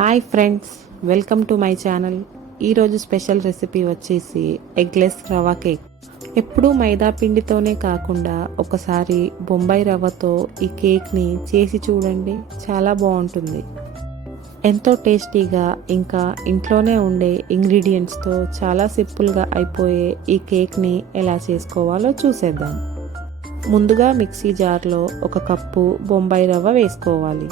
Hi friends, welcome to my channel. ఈరోజు special recipe వచ్చేసి eggless rava cake. ఎప్పుడూ మైదా పిండితోనే కాకుండా ఒకసారి బొంబాయి రవ్వతో ఈ కేక్ని చేసి చూడండి, చాలా బాగుంటుంది. ఎంతో టేస్టీగా ఇంకా ఇంట్లోనే ఉండే ఇంగ్రీడియంట్స్తో చాలా సింపుల్గా అయిపోయే ఈ కేక్ని ఎలా చేసుకోవాలో చూసేద్దాం. ముందుగా మిక్సీ జార్లో 1 కప్పు బొంబాయి రవ్వ వేసుకోవాలి.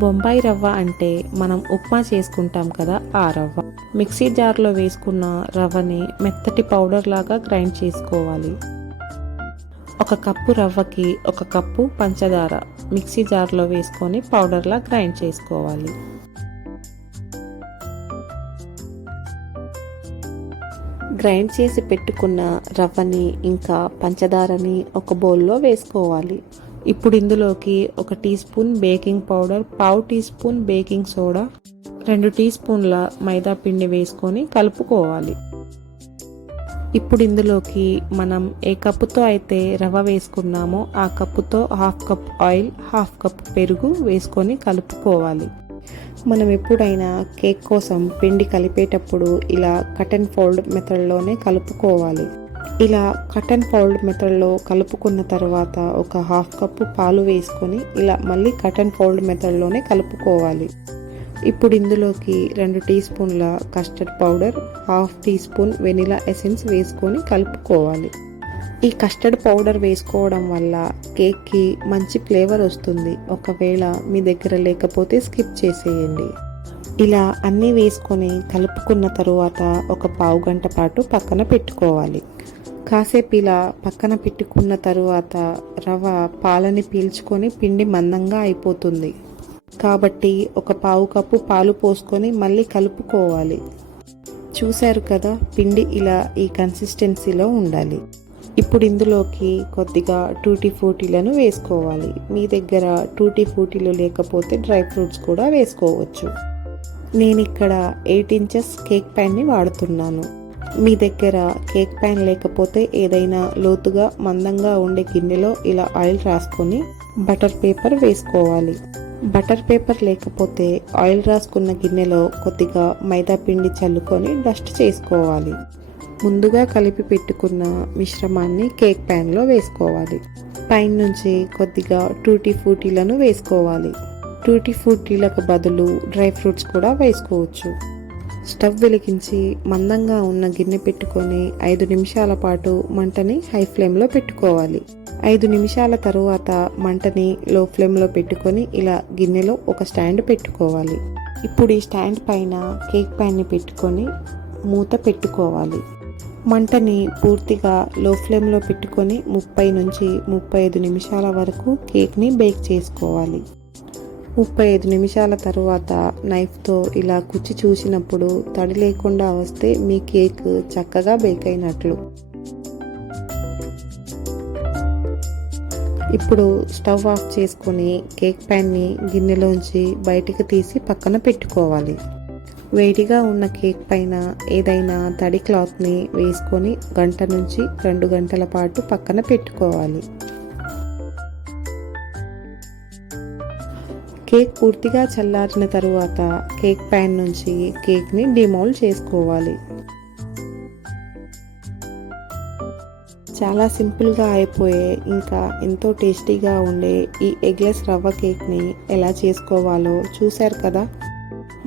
బొంబాయి రవ్వ అంటే మనం ఉప్మా చేసుకుంటాం కదా, ఆ రవ్వ. మిక్సీ జార్లో వేసుకున్న రవ్వని మెత్తటి పౌడర్ లాగా గ్రైండ్ చేసుకోవాలి. 1 కప్పు రవ్వకి 1 కప్పు పంచదార మిక్సీ జార్లో వేసుకొని పౌడర్లా గ్రైండ్ చేసుకోవాలి. గ్రైండ్ చేసి పెట్టుకున్న రవ్వని ఇంకా పంచదారని ఒక బౌల్లో వేసుకోవాలి. ఇప్పుడు ఇందులోకి 1 tea spoon baking powder, 1/2 tea spoon baking soda, 2 tea స్పూన్ల మైదా పిండి వేసుకొని కలుపుకోవాలి. ఇప్పుడు ఇందులోకి మనం ఏ కప్పుతో అయితే రవ్వ వేసుకున్నామో ఆ కప్పుతో 1/2 కప్ ఆయిల్, 1/2 కప్ పెరుగు వేసుకొని కలుపుకోవాలి. మనం ఎప్పుడైనా కేక్ కోసం పిండి కలిపేటప్పుడు ఇలా కట్ అండ్ ఫోల్డ్ మెథడ్లోనే కలుపుకోవాలి. ఇలా కట్ అండ్ ఫోల్డ్ మెథడ్లో కలుపుకున్న తర్వాత 1/2 కప్పు పాలు వేసుకొని ఇలా మళ్ళీ కట్ అండ్ ఫోల్డ్ మెథడ్లోనే కలుపుకోవాలి. ఇప్పుడు ఇందులోకి 2 టీ స్పూన్ల custard powder, 1/2 tea spoon vanilla essence వేసుకొని కలుపుకోవాలి. ఈ కస్టర్డ్ పౌడర్ వేసుకోవడం వల్ల కేక్కి మంచి ఫ్లేవర్ వస్తుంది. ఒకవేళ మీ దగ్గర లేకపోతే స్కిప్ చేసేయండి. ఇలా అన్నీ వేసుకొని కలుపుకున్న తరువాత 1 గంట పాటు పక్కన పెట్టుకోవాలి. కాసేపు ఇలా పక్కన పెట్టుకున్న తరువాత రవ్వ పాలని పీల్చుకొని పిండి మందంగా అయిపోతుంది. కాబట్టి 1/4 కప్పు పాలు పోసుకొని మళ్ళీ కలుపుకోవాలి. చూశారు కదా, పిండి ఇలా ఈ కన్సిస్టెన్సీలో ఉండాలి. ఇప్పుడు ఇందులోకి కొద్దిగా టూటీ ఫ్రూటీలను వేసుకోవాలి. మీ దగ్గర టూటీ ఫ్రూటీలు లేకపోతే డ్రై ఫ్రూట్స్ కూడా వేసుకోవచ్చు. నేను ఇక్కడ 8 ఇంచెస్ కేక్ ప్యాన్ని వాడుతున్నాను. మీ దగ్గర కేక్ ప్యాన్ లేకపోతే ఏదైనా లోతుగా మందంగా ఉండే గిన్నెలో ఇలా ఆయిల్ రాసుకొని బటర్ పేపర్ వేసుకోవాలి. బటర్ పేపర్ లేకపోతే ఆయిల్ రాసుకున్న గిన్నెలో కొద్దిగా మైదా పిండి చల్లుకొని డస్ట్ చేసుకోవాలి. ముందుగా కలిపి పెట్టుకున్న మిశ్రమాన్ని కేక్ ప్యాన్లో వేసుకోవాలి. పైన నుంచి కొద్దిగా టూటీ ఫ్రూటీలను వేసుకోవాలి. టూటీ ఫ్రూటీలకు బదులు డ్రై ఫ్రూట్స్ కూడా వేసుకోవచ్చు. స్టవ్ వెలిగించి మందంగా ఉన్న గిన్నె పెట్టుకొని 5 నిమిషాల పాటు మంటని హై ఫ్లేమ్లో పెట్టుకోవాలి. 5 నిమిషాల తరువాత మంటని లో ఫ్లేమ్లో పెట్టుకొని ఇలా గిన్నెలో ఒక స్టాండ్ పెట్టుకోవాలి. ఇప్పుడు ఈ స్టాండ్ పైన కేక్ ప్యాన్ని పెట్టుకొని మూత పెట్టుకోవాలి. మంటని పూర్తిగా లో ఫ్లేమ్లో పెట్టుకొని 30 నుంచి 35 నిమిషాల వరకు కేక్ని బేక్ చేసుకోవాలి. 35 నిమిషాల తరువాత నైఫ్తో ఇలా కుచ్చి చూసినప్పుడు తడి లేకుండా వస్తే మీ కేక్ చక్కగా బేక్ అయినట్లు. ఇప్పుడు స్టవ్ ఆఫ్ చేసుకొని కేక్ ప్యాన్ని గిన్నెలోంచి బయటికి తీసి పక్కన పెట్టుకోవాలి. వేడిగా ఉన్న కేక్ పైన ఏదైనా తడి క్లాత్ని వేసుకొని 1 నుంచి 2 గంటల పాటు పక్కన పెట్టుకోవాలి. కేక్ పూర్తిగా చల్లారిన తరువాత కేక్ ప్యాన్ నుంచి కేక్ని డిమోల్డ్ చేసుకోవాలి. చాలా సింపుల్గా అయిపోయే ఇంకా ఎంతో టేస్టీగా ఉండే ఈ ఎగ్లెస్ రవ్వ కేక్ని ఎలా చేసుకోవాలో చూశారు కదా.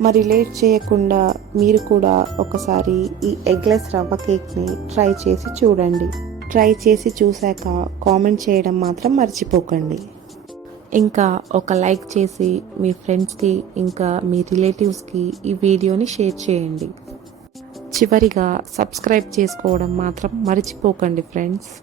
మరి లేట్ చేయకుండా మీరు కూడా ఒకసారి ఈ ఎగ్లెస్ రవ్వ కేక్ని ట్రై చేసి చూడండి. ట్రై చేసి చూశాక కామెంట్ చేయడం మాత్రం మర్చిపోకండి. ఇంకా ఒక లైక్ చేసి మీ ఫ్రెండ్స్కి ఇంకా మీ రిలేటివ్స్కి ఈ వీడియోని షేర్ చేయండి. చివరిగా సబ్స్క్రైబ్ చేసుకోవడం మాత్రం మర్చిపోకండి ఫ్రెండ్స్.